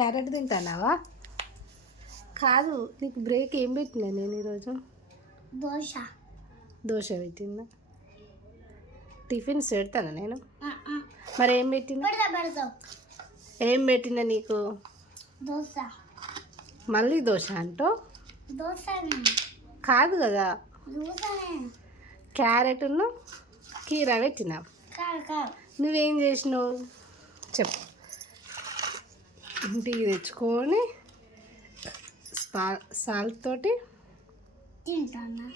Carrot తింటానావా? కాదు, నీకు break ఏం పెట్టినా నేను ఈరోజు? దోశ పెట్టిందా? టిఫిన్స్ పెడతానా నేను? మరి ఏం పెట్టినా? ఏం పెట్టినా నీకు? మళ్ళీ దోశ అంటూ కాదు కదా, క్యారెట్ను కీరా పెట్టినా. నువ్వేం చేసినావు చెప్పు. ఇంటికి తెచ్చుకొని సాల్ట్ తోటి తింటానా.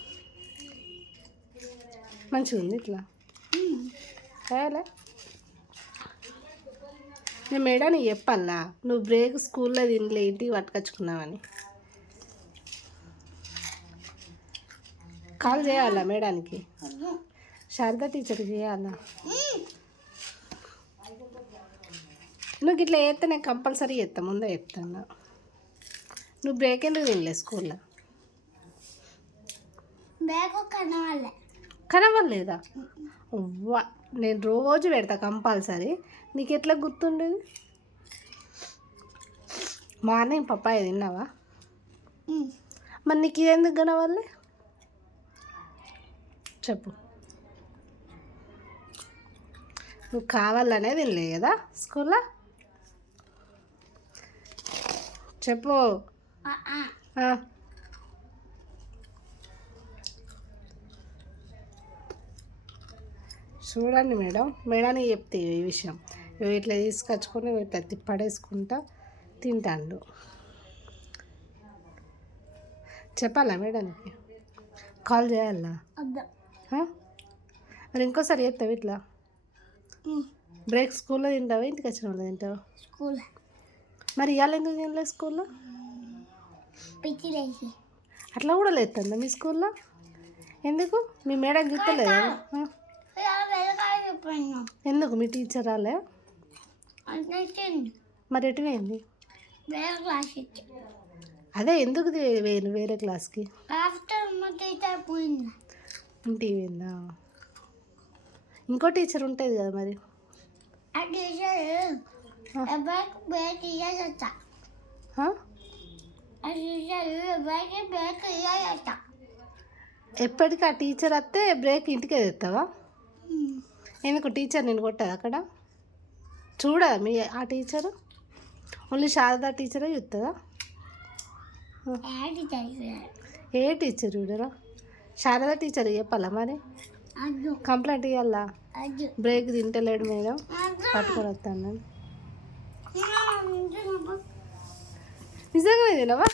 మంచిగా ఉంది ఇట్లా. సరేలే, నేను మేడానికి చెప్పాలా నువ్వు బ్రేక్ స్కూల్లో తినలే ఇంటికి పట్టుకొచ్చుకున్నావని? కాల్ చేయాలా మేడానికి? శారదా టీచర్కి చేయాలా? నువ్వు ఇట్లా చేస్తే నేను కంపల్సరీ చేస్తా, ముందే చెప్తాను. నువ్వు బ్రేక్ ఎందుకు తినలే స్కూల్లో? కనవలేదా? నేను రోజు పెడతా కంపల్సరీ. నీకు ఎట్లా గుర్తుండేది? మార్నింగ్ పప్పాయ తిన్నావా? మరి నీకు ఇది ఎందుకు కనవాలే చెప్పు. నువ్వు కావాలనే తినలే కదా స్కూల్లో? చెప్పు. చూడండి మేడానికి చెప్తే ఈ విషయం ఇట్లా తీసుకొచ్చుకొని ఇట్లా పడేసుకుంటా తింటాడు. చెప్పాలా మేడానికి? కాల్ చేయాలా? మరి ఇంకోసారి చేస్తావు ఇట్లా? బ్రేక్ స్కూల్లో తింటావా ఇంటికి వచ్చిన వాళ్ళు తింటావా? స్కూల్. మరి ఇవాళ ఎందుకు తినలేదు స్కూల్లో? అట్లా కూడా లేస్తుందా మీ స్కూల్లో? ఎందుకు? మీ మేడం గుర్తులేదా? ఎందుకు మీ టీచర్ రాలే? మరి ఎటు పోయింది? అదే ఎందుకు వేయను వేరే క్లాస్కి? ఇంటికి పోయిందా? ఇంకో టీచర్ ఉంటుంది కదా మరి? ఎప్పటికీ ఆ టీచర్ వస్తే బ్రేక్ ఇంటికే తెస్తావా? ఎందుకు టీచర్ నేను కొట్టదు అక్కడ? చూడదా మీ ఆ టీచరు? ఓన్లీ శారదా టీచరే చూస్తుందా? ఏ టీచర్ చూడరా? శారదా టీచర్ చెప్పాలా మరి? కంప్లైంట్ ఇవ్వాలా? బ్రేక్ తింటలేడు మేడం పట్టుకొని వస్తాను. నిజంగానే తినవా?